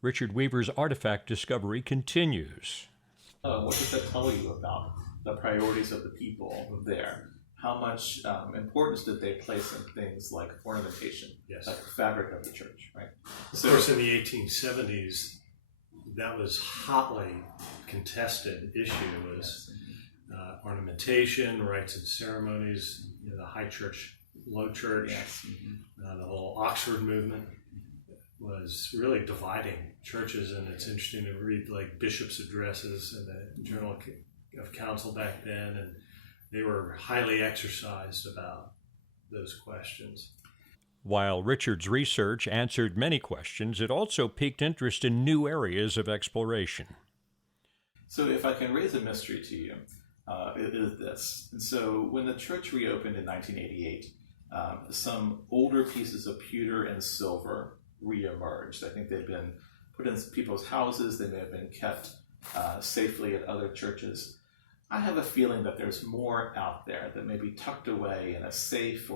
Richard Weaver's artifact discovery continues. What does that tell you about the priorities of the people there? How much importance did they place in things like ornamentation, Yes. like the fabric of the church, right? Of course, in the 1870s, that was hotly contested issue was ornamentation, rites and ceremonies, the high church, low church, yes. the whole Oxford movement was really dividing churches, and it's interesting to read like bishops' addresses in the Journal of Council back then, and they were highly exercised about those questions. While Richard's research answered many questions, it also piqued interest in new areas of exploration. So if I can raise a mystery to you, it is this. And so when the church reopened in 1988, some older pieces of pewter and silver reemerged. I think they've been put in people's houses. They may have been kept safely at other churches. I have a feeling that there's more out there that may be tucked away in a safe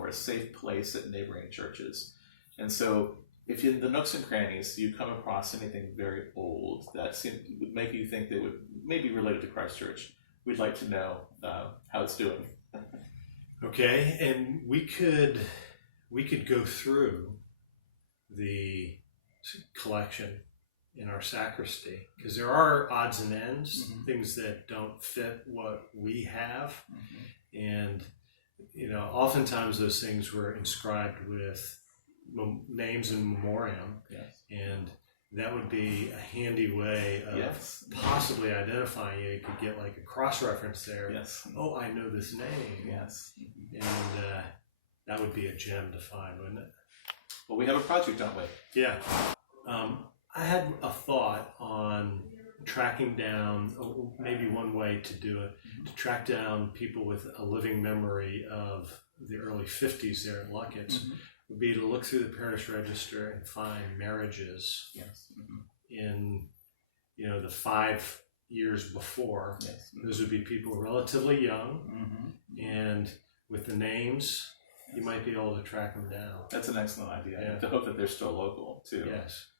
place at neighboring churches. And so if in the nooks and crannies you come across anything very old that would make you think they would maybe related to Christ Church, we'd like to know how it's doing. Okay, and we could go through the collection in our sacristy, because there are odds and ends, things that don't fit what we have, and oftentimes those things were inscribed with names in memoriam, and that would be a handy way of possibly identifying you. You could get like a cross-reference there. Yes. Oh, I know this name. Yes. And that would be a gem to find, wouldn't it? Well, we have a project, don't we? Yeah. I had a thought on tracking down, maybe one way to do it, to track down people with a living memory of the early 50s there at Luckett's, would be to look through the parish register and find marriages in, the 5 years before. Those would be people relatively young, and with the names, you might be able to track them down. That's an excellent idea. To hope that they're still local, too. Yes.